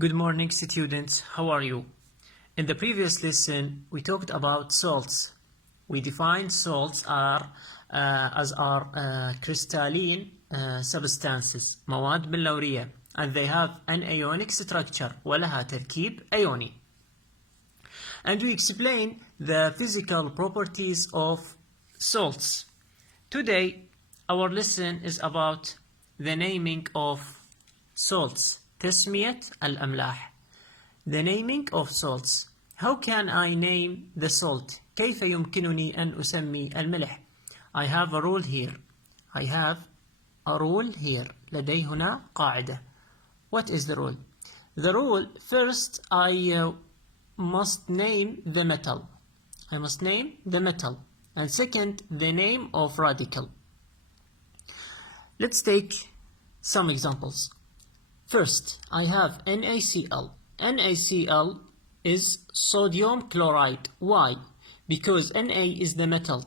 Good morning, students. How are you? In the previous lesson, we talked about salts. We defined salts as crystalline substances, مواد بلورية, and they have an ionic structure, ولها تركيب أيوني. And we explain the physical properties of salts. Today, our lesson is about the naming of salts. تسمية الأملاح. The naming of salts. How can I name the salt? كيف يمكنني أن أسمي الملح? I have a rule here. I have a rule here. لدي هنا قاعدة. What is the rule? The rule, first I must name the metal. I must name the metal. And second, the name of radical. Let's take some examples. First, I have NaCl. NaCl is sodium chloride. Why? Because Na is the metal.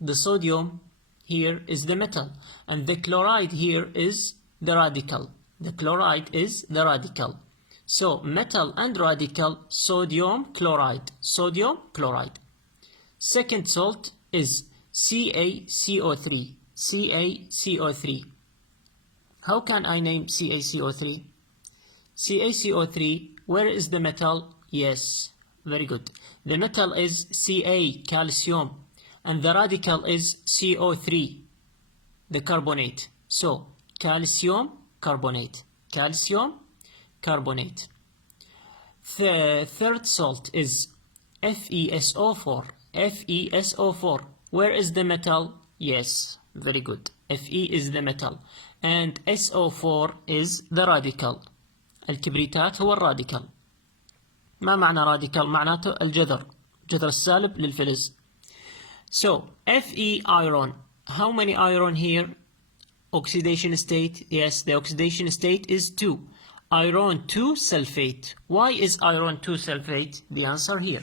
The sodium here is the metal. And the chloride here is the radical. The chloride is the radical. So, metal and radical, sodium chloride. Sodium chloride. Second salt is CaCO3. CaCO3. How can I name CaCO3? CaCO3, where is the metal? Yes, very good. The metal is Ca, calcium, and the radical is CO3, the carbonate. So, calcium carbonate. Calcium carbonate. The third salt is FeSO4. FeSO4. Where is the metal? Yes, very good. Fe is the metal. And SO4 is the radical. الكبريتات هو الراديكال. ما معنى راديكال؟ معناته الجذر. جذر السالب للفلز. So, Fe iron. How many iron here? Oxidation state. Yes, the oxidation state is 2. Iron 2 sulfate. Why is iron 2 sulfate? The answer here.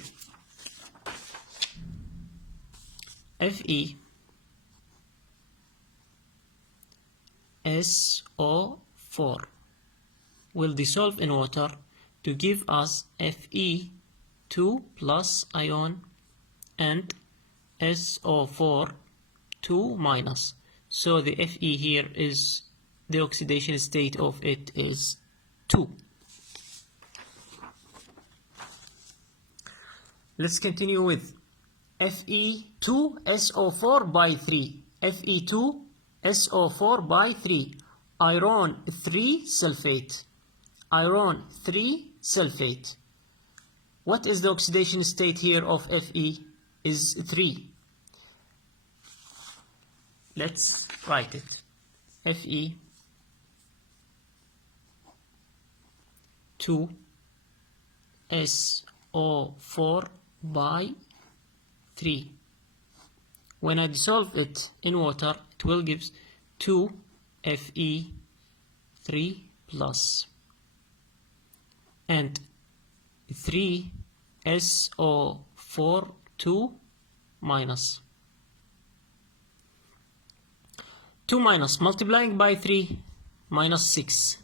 Fe SO4 will dissolve in water to give us Fe2 plus ion and SO4 2 minus. So the Fe here is the oxidation state of it is 2. Let's continue with Fe2SO4 by 3. Fe2SO4 by 3. Iron 3 sulfate. Iron 3 sulfate. What is the oxidation state here of Fe? Is 3. Let's write it. Fe 2 SO4 by 3. When I dissolve it in water, it will give 2 Fe3 plus and 3 SO4 2 minus. 2 minus multiplying by 3 minus 6.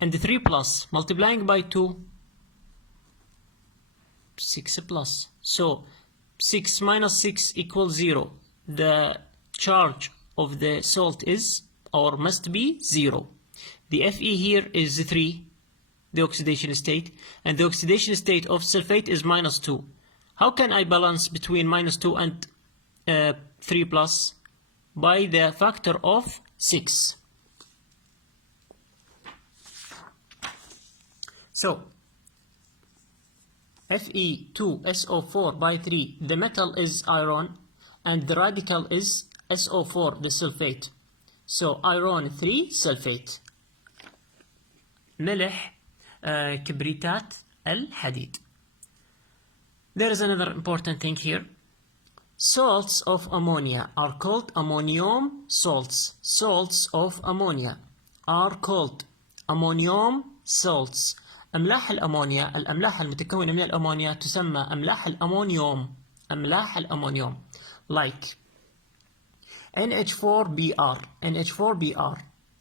And 3 plus multiplying by 2 6 plus. So 6 minus 6 equals 0. The charge of the salt is or must be 0. The Fe here is 3, the oxidation state, and the oxidation state of sulfate is minus 2. How can I balance between minus 2 and 3 plus? By the factor of 6. So, Fe2SO4 by 3, the metal is iron, and the radical is SO4, the sulfate. So, iron 3 sulfate. ملح كبريتات الحديد. There is another important thing here. Salts of ammonia are called ammonium salts. Salts of ammonia are called ammonium salts. أملاح الأمونيا، الأملاح المتكونة من الأمونيا تسمى أملاح الأمونيوم. أملاح الأمونيوم. Like NH4Br.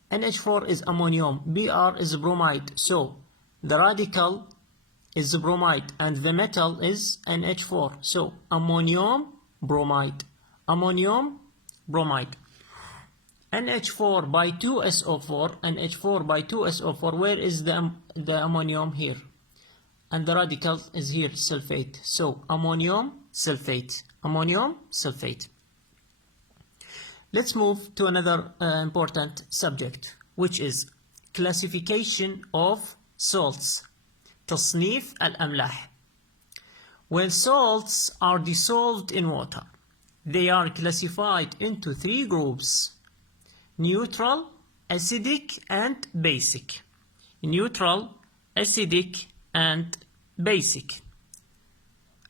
NH4 is ammonium. Br is bromide. So the radical is bromide and the metal is NH4. So ammonium bromide, ammonium bromide. NH4 by 2SO4, NH4 by 2SO4, where is the ammonium? Here. And the radical is here, sulfate. So ammonium sulfate, ammonium sulfate. Let's move to another important subject, which is classification of salts. تصنيف الأملاح. When salts are dissolved in water, they are classified into 3 groups: neutral, acidic, and basic. Neutral, acidic, and basic.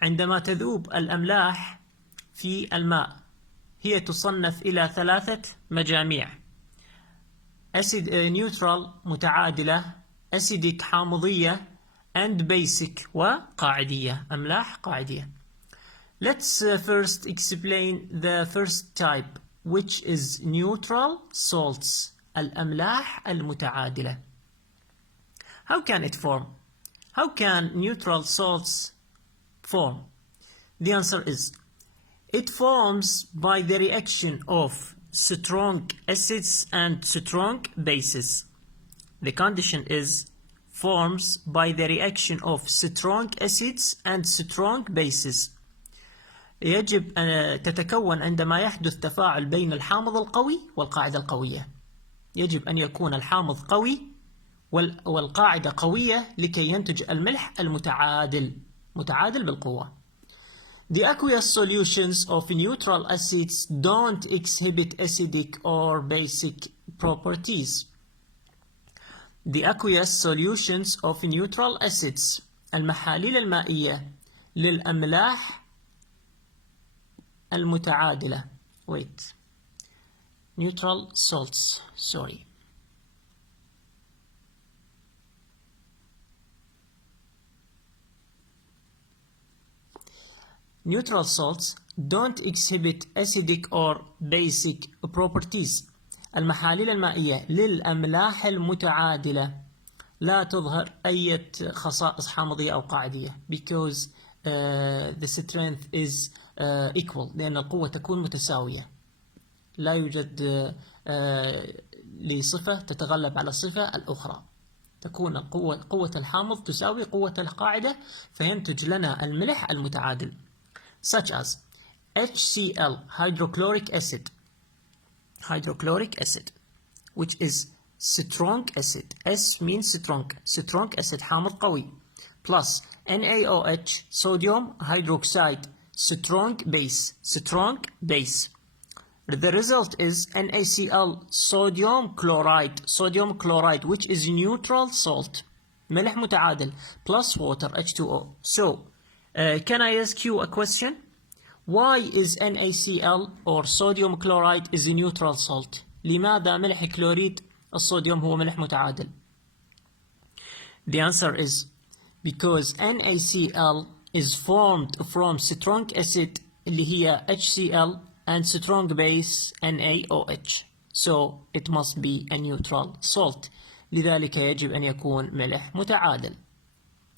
عندما تذوب الأملاح في الماء هي تصنف إلى 3 مجاميع: neutral متعادلة، acidic حامضية، and basic وقاعدية، أملاح قاعدية. Let's first explain the first type, which is neutral salts, الأملاح المتعادلة. How can it form? How can neutral salts form? The answer is, it forms by the reaction of strong acids and strong bases. The condition is forms by the reaction of strong acids and strong bases. يجب أن تتكون عندما يحدث تفاعل بين الحامض القوي والقاعدة القوية. يجب أن يكون الحامض قوي والقاعدة قوية لكي ينتج الملح المتعادل، متعادل بالقوة. The aqueous solutions of neutral acids don't exhibit acidic or basic properties. The aqueous solutions of neutral acids، المحاليل المائية للأملاح المتعادلة. Wait. Neutral salts. Sorry. Neutral salts don't exhibit acidic or basic properties. المحاليل المائية للأملاح المتعادلة لا تظهر أي خصائص حامضية أو قاعدية because the strength is equal، لأن القوة تكون متساوية. لا يوجد لصفة تتغلب على الصفة الأخرى. تكون قوة الحامض تساوي قوة القاعدة فينتج لنا الملح المتعادل. Such as HCl, hydrochloric acid, which is strong acid. S means strong acid حامض قوي, plus NaOH, sodium hydroxide, strong base. The result is NaCl, sodium chloride, which is neutral salt, ملح متعادل, plus water, H2O. So, can I ask you a question? Why is NaCl or sodium chloride is a neutral salt? لماذا ملح كلوريد الصوديوم هو ملح متعادل? The answer is because NaCl is formed from strong acid اللي هي HCl and strong base NaOH. So it must be a neutral salt. لذلك يجب أن يكون ملح متعادل.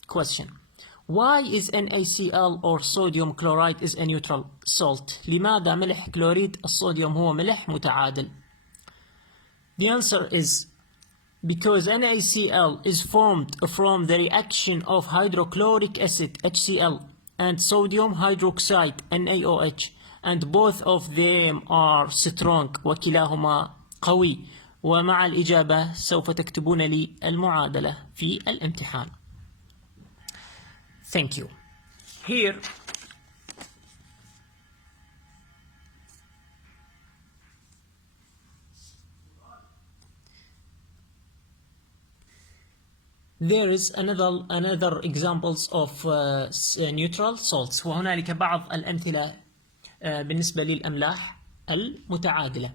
Question. Why is NaCl or sodium chloride is a neutral salt? لماذا ملح كلوريد الصوديوم هو ملح متعادل? The answer is because NaCl is formed from the reaction of hydrochloric acid HCl and sodium hydroxide NaOH, and both of them are strong وكلاهما قوي. ومع الإجابة سوف تكتبون لي المعادلة في الامتحان. Thank you. Here there is another examples of neutral salts. وهنالك بعض الأمثلة بالنسبة للأملاح المتعادلة.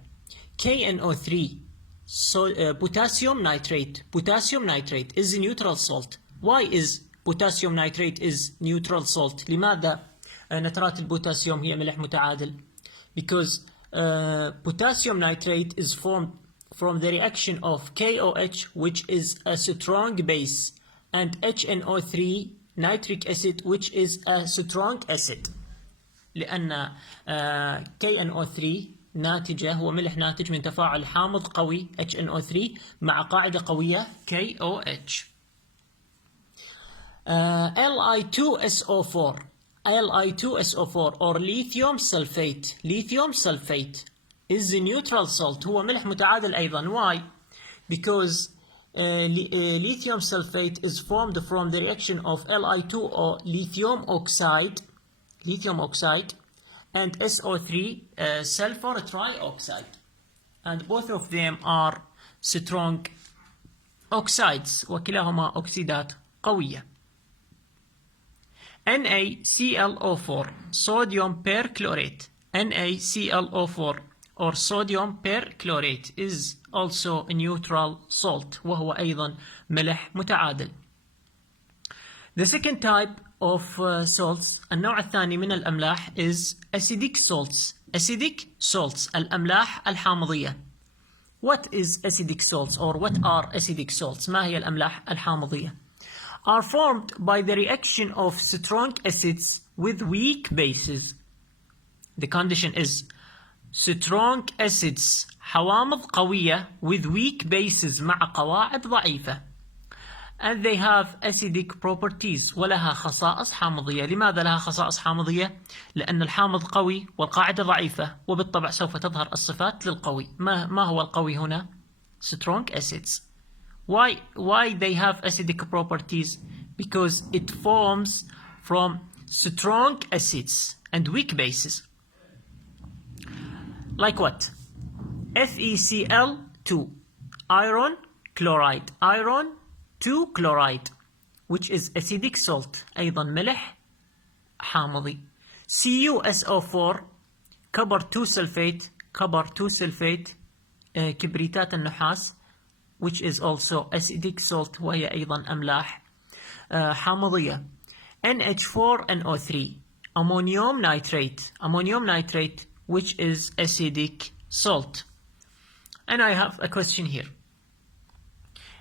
KNO3 potassium nitrate is a neutral salt. Why is potassium nitrate is neutral salt? لماذا نترات البوتاسيوم هي ملح متعادل? Because potassium nitrate is formed from the reaction of KOH, which is a strong base, and HNO3 nitric acid which is a strong acid. لأن KNO3 ناتجة هو ملح ناتج من تفاعل حامض قوي HNO3 مع قاعدة قوية KOH. Li2SO4 Li2SO4 or lithium sulfate is the neutral salt. هو ملح متعادل أيضا. Why? Because lithium sulfate is formed from the reaction of Li2O lithium oxide and SO3 sulfur trioxide, and both of them are strong oxides وكلاهما أكسيدات قوية. NaClO4 sodium perchlorate. NaClO4 or sodium perchlorate is also a neutral salt وهو أيضا ملح متعادل. The second type of salts, النوع الثاني من الأملاح is acidic salts. Acidic salts الأملاح الحامضية. What is acidic salts or what are acidic salts؟ ما هي الأملاح الحامضية؟ Are formed by the reaction of strong acids with weak bases. The condition is strong acids حوامض قوية with weak bases مع قواعد ضعيفة. And they have acidic properties ولها خصائص حامضية. لماذا لها خصائص حامضية؟ لأن الحامض قوي والقاعدة ضعيفة وبالطبع سوف تظهر الصفات للقوي. ما هو القوي هنا؟ Strong acids. Why they have acidic properties? Because it forms from strong acids and weak bases. Like what? FeCl2 iron chloride 2 chloride which is acidic salt أيضا ملح حامضي. CuSO4 copper 2 sulfate كبريتات النحاس which is also acidic salt وهي أيضا أملاح حامضية. NH4NO3 ammonium nitrate which is acidic salt. And I have a question here.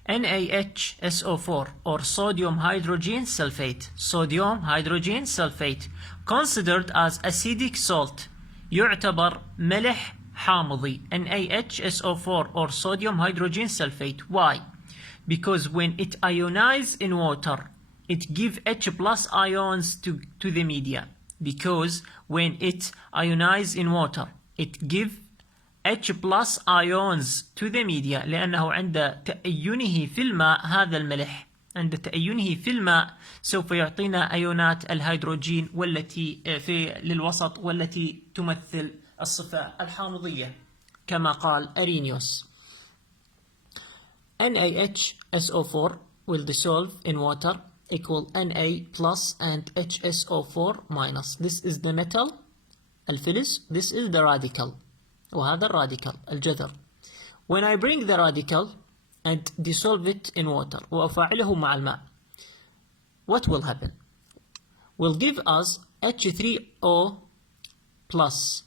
NaHSO4 or sodium hydrogen sulfate considered as acidic salt يعتبر ملح حامضي. NaHSO4 or sodium hydrogen sulfate. Why? Because when it ionizes in water it gives H plus ions to the media. Because when it ionizes in water it gives H plus ions to the media لأنه عند تأينه في الماء هذا الملح عند تأينه في الماء سوف يعطينا أيونات الهيدروجين والتي للوسط والتي تمثل الصفة الحامضية كما قال أرينيوس. NaHSO4 will dissolve in water equal Na plus and HSO4 minus. This is the metal الفلز. This is the radical وهذا الراديكال الجذر. When I bring the radical and dissolve it in water وأفاعله مع الماء, what will happen? Will give us H3O plus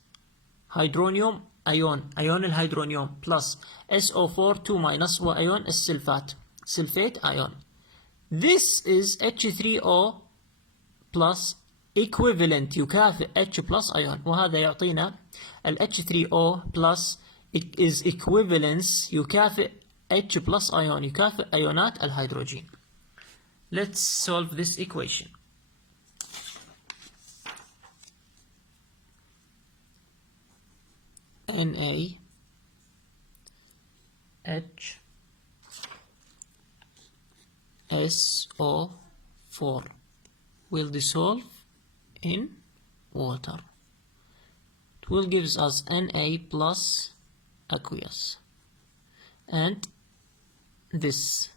hydronium أيون الهيدرونيوم plus SO4 2 minus وأيون السلفات سلفate أيون. This is H3O plus equivalent يكافئ H plus ion وهذا يعطينا ال H3O plus is equivalence يكافئ H plus ion يكافئ أيونات الهيدروجين. Let's solve this equation. NaHSO4 will dissolve in water. It will give us Na plus aqueous and this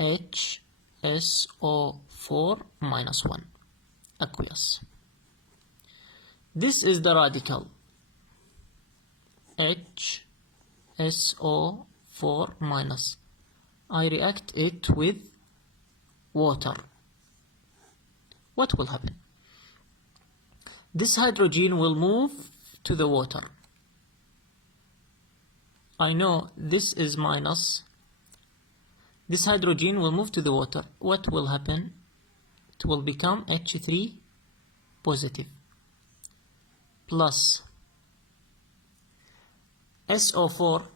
HSO4 minus 1 aqueous. This is the radical HSO4 minus. I react it with water. What will happen? This hydrogen will move to the water. I know this is minus This hydrogen will move to the water. What will happen? It will become H3 positive plus SO4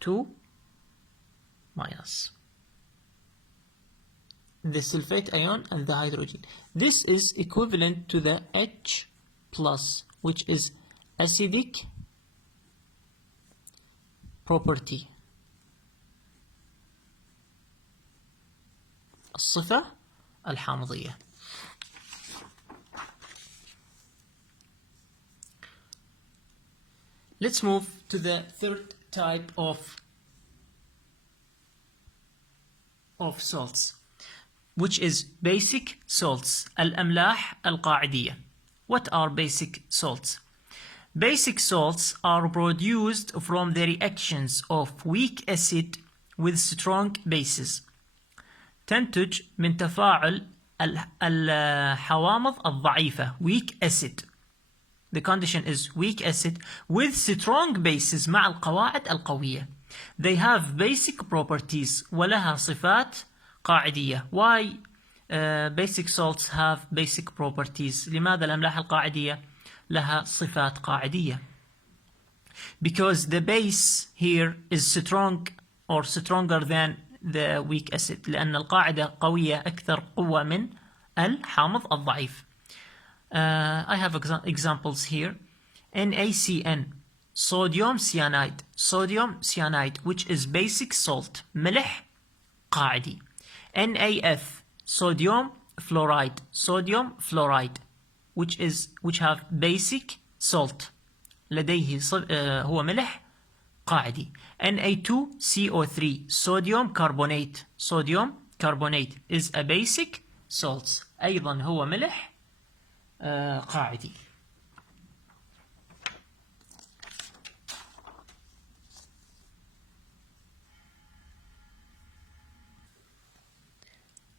2 minus the sulfate ion and the hydrogen. This is equivalent to the H plus, which is acidic property. الصفة الحامضية. Let's move to the third type of salts, which is basic salts. الأملاح القاعدية. What are basic salts? Basic salts are produced from the reactions of weak acid with strong bases. تنتج من تفاعل الحوامض الضعيفة weak acid. The condition is weak acid with strong bases مع القواعد القوية. They have basic properties ولها صفات قاعدية. Why basic salts have basic properties? لماذا الأملاح القاعدية لها صفات قاعدية? Because the base here is strong or stronger than the weak acid. لأن القاعدة قوية أكثر قوة من الحامض الضعيف. I have examples here. NaCN, sodium cyanide, which is basic salt, ملح قاعدي. NaF, sodium fluoride, which have basic salt, لديه هو ملح قاعدي. Na2CO3, sodium carbonate is a basic salt, أيضا هو ملح قاعدي.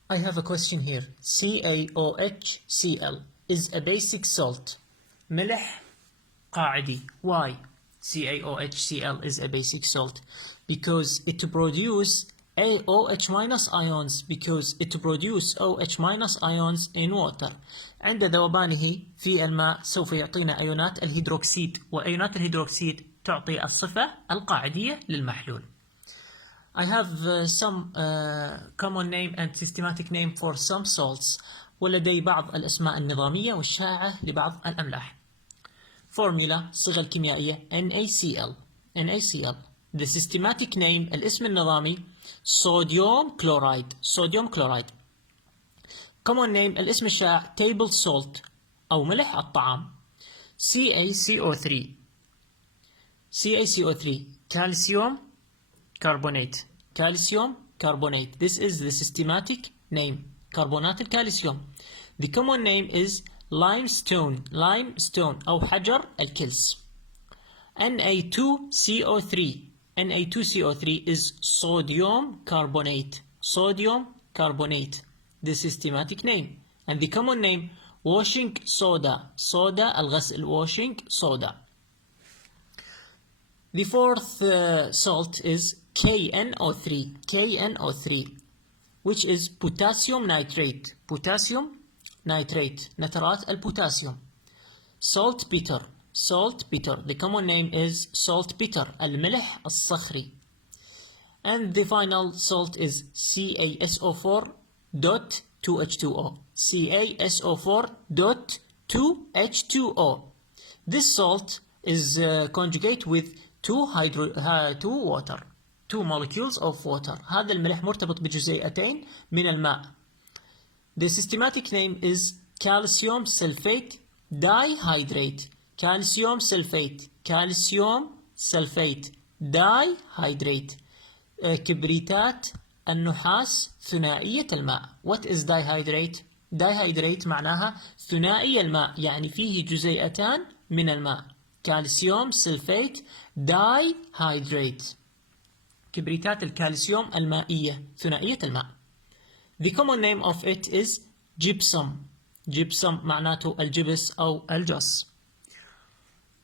I have a question here. CaOHCl is a basic salt. ملح قاعدي. Why CaOHCl is a basic salt? Because it produces OH minus ions. Because it produces OH minus ions in water. عند ذوبانه في الماء سوف يعطينا أيونات الهيدروكسيد، وأيونات الهيدروكسيد تعطي الصفة القاعدية للمحلول. I have some common name and systematic name for some salts. ولدي بعض الأسماء النظامية والشائعة لبعض الأملاح. Formula الصيغة الكيميائية NaCl. The systematic name الاسم النظامي sodium chloride. Common name الاسم الشائع table salt أو ملح الطعام. CaCO3 calcium carbonate. This is the systematic name. كربونات الكالسيوم. The common name is limestone أو حجر الكلس. Na2CO3 is sodium carbonate. The systematic name. And the common name washing soda الغسل, washing soda. The fourth salt is KNO3, which is potassium nitrate, نترات البوتاسيوم. saltpeter. The common name is saltpeter, الملح الصخري. And the final salt is CaSO4.2H2O. This salt is conjugate with two molecules of water. هذا الملح مرتبط بجزيئتين من الماء. The systematic name is calcium sulfate dihydrate. calcium sulfate dihydrate. كبريتات النحاس ثنائية الماء. What is dihydrate? Dihydrate معناها ثنائي الماء، يعني فيه جزيئتان من الماء. calcium sulfate dihydrate. كبريتات الكالسيوم المائية ثنائية الماء. The common name of it is gypsum. معناته الجبس أو الجص.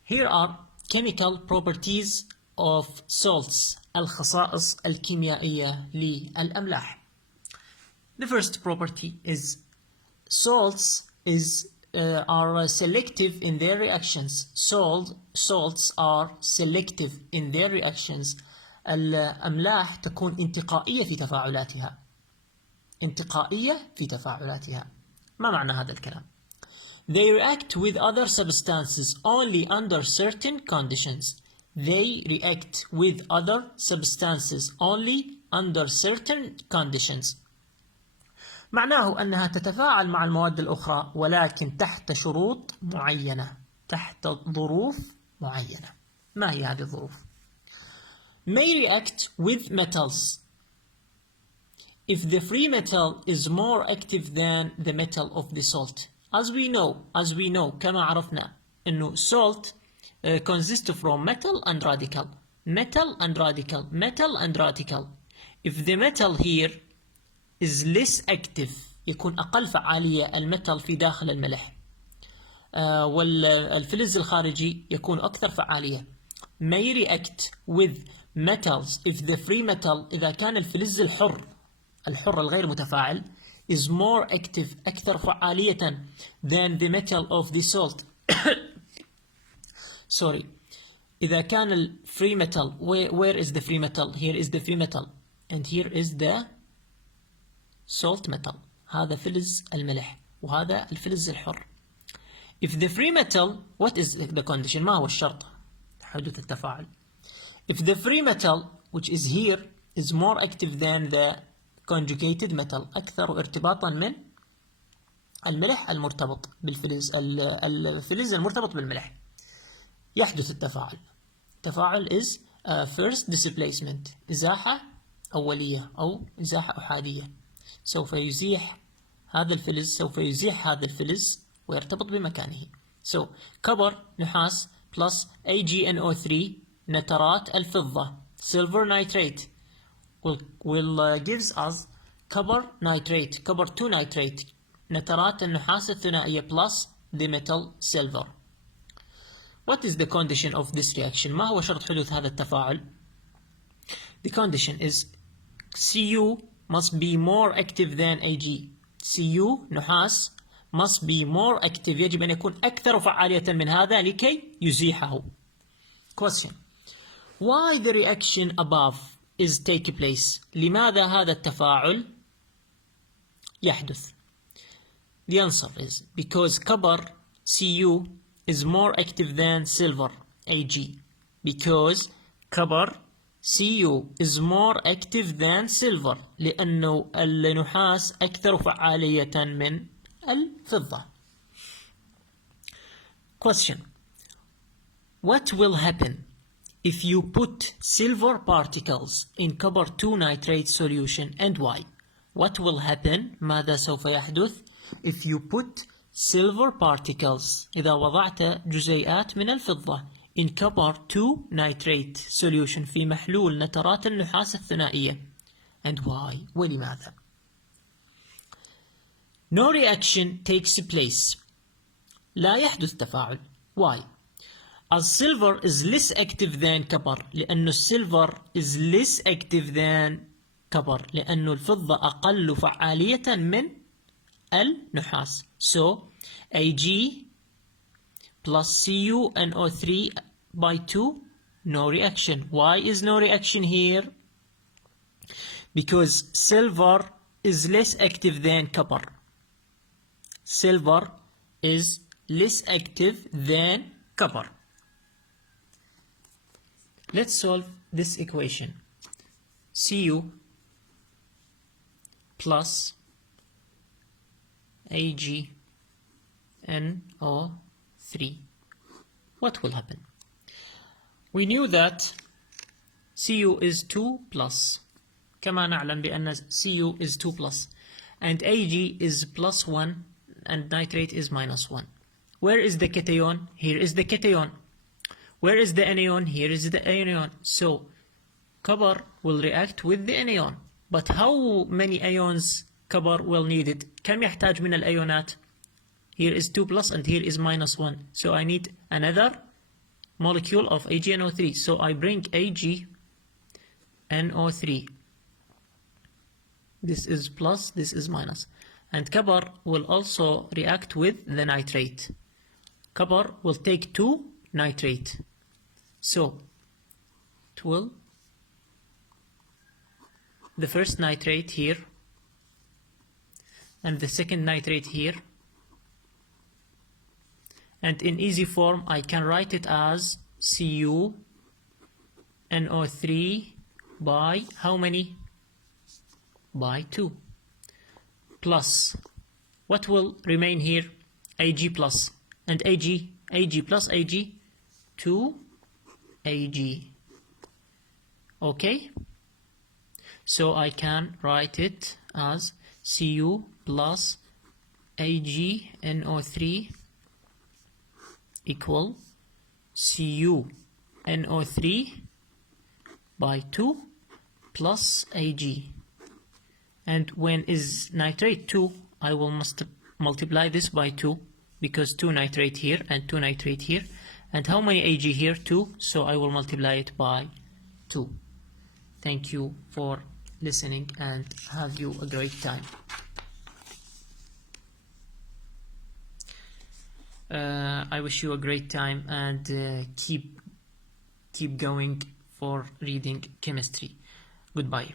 Here are chemical properties of salts الخصائص الكيميائية للأملاح. The first property is salts are selective in their reactions. Salts are selective in their reactions. الأملاح تكون انتقائية في تفاعلاتها. انتقائية في تفاعلاتها. ما معنى هذا الكلام؟ They react with other substances only under certain conditions. They react with other substances only under certain conditions. معناه أنها تتفاعل مع المواد الأخرى ولكن تحت شروط معينة، تحت ظروف معينة. ما هي هذه الظروف؟ May react with metals if the free metal is more active than the metal of the salt. As we know كما عرفنا إنه salt consists from metal and radical. Metal and radical. Metal and radical. If the metal here is less active يكون أقل فعالية الميتال في داخل الملح والفلز الخارجي يكون أكثر فعالية. May react with metals if the free metal إذا كان الفلز الحر الغير متفاعل is more active أكثر فعالية than the metal of the salt. Sorry. إذا كان ال free metal where is the free metal? Here is the free metal and here is the salt metal. هذا فلز الملح وهذا الفلز الحر. If the free metal, what is the condition? ما هو الشرط حدوث التفاعل? If the free metal which is here is more active than the conjugated metal أكثر ارتباطا من الملح المرتبط بالفلز الفلز المرتبط بالملح يحدث التفاعل. التفاعل is first displacement إزاحة أولية أو إزاحة أحادية. سوف يزيح هذا الفلز ويرتبط بمكانه. So كبر نحاس plus AgNO3 نترات الفضة silver nitrate will gives us copper nitrate copper 2 nitrate نترات النحاس الثنائية plus the metal silver. What is the condition of this reaction? ما هو شرط حدوث هذا التفاعل؟ The condition is Cu must be more active than Ag. Cu نحاس must be more active يجب أن يكون أكثر فعالية من هذا لكي يزيحه. Question. Why the reaction above is take place? لماذا هذا التفاعل يحدث? The answer is because copper Cu is more active than silver Ag. Because copper Cu is more active than silver لأنه النحاس أكثر فعالية من الفضة. Question. What will happen if you put silver particles in copper 2 nitrate solution and why? What will happen? ماذا سوف يحدث if you put silver particles إذا وضعت جزيئات من الفضة in copper 2 nitrate solution في محلول نترات النحاس الثنائية and why ولماذا؟ No reaction takes place. لا يحدث تفاعل. Why? As silver is less active than copper لأن السيلفر is less active than copper لأن الفضة أقل فعالية من النحاس. So Ag plus CuNO3 by 2 no reaction. Why is no reaction here? Because silver is less active than copper. Silver is less active than copper. Let's solve this equation. Cu plus AgNO3. What will happen? We knew that Cu is 2 plus. كما نعلم بأن Cu is 2 plus. And Ag is plus 1 and nitrate is minus 1. Where is the cation? Here is the cation. Where is the anion? Here is the anion. So copper will react with the anion. But how many ions copper will need it? كم يحتاج من الأيونات? Here is 2 plus and here is minus 1. So I need another molecule of AgNO3. So I bring AgNO3. This is plus, this is minus. And copper will also react with the nitrate. Copper will take 2 nitrate. So it will, the first nitrate here and the second nitrate here. And in easy form, I can write it as CuNO3 by how many? By 2. Plus, what will remain here? Ag plus. And Ag plus Ag, 2Ag. Okay? So I can write it as Cu plus AgNO3 equal CuNO3 by 2 plus Ag. And when is nitrate 2, I will must multiply this by 2 because 2 nitrate here and 2 nitrate here. And how many Ag here? 2. So I will multiply it by 2. Thank you for listening and have you a great time. I wish you a great time and keep going for reading chemistry. Goodbye.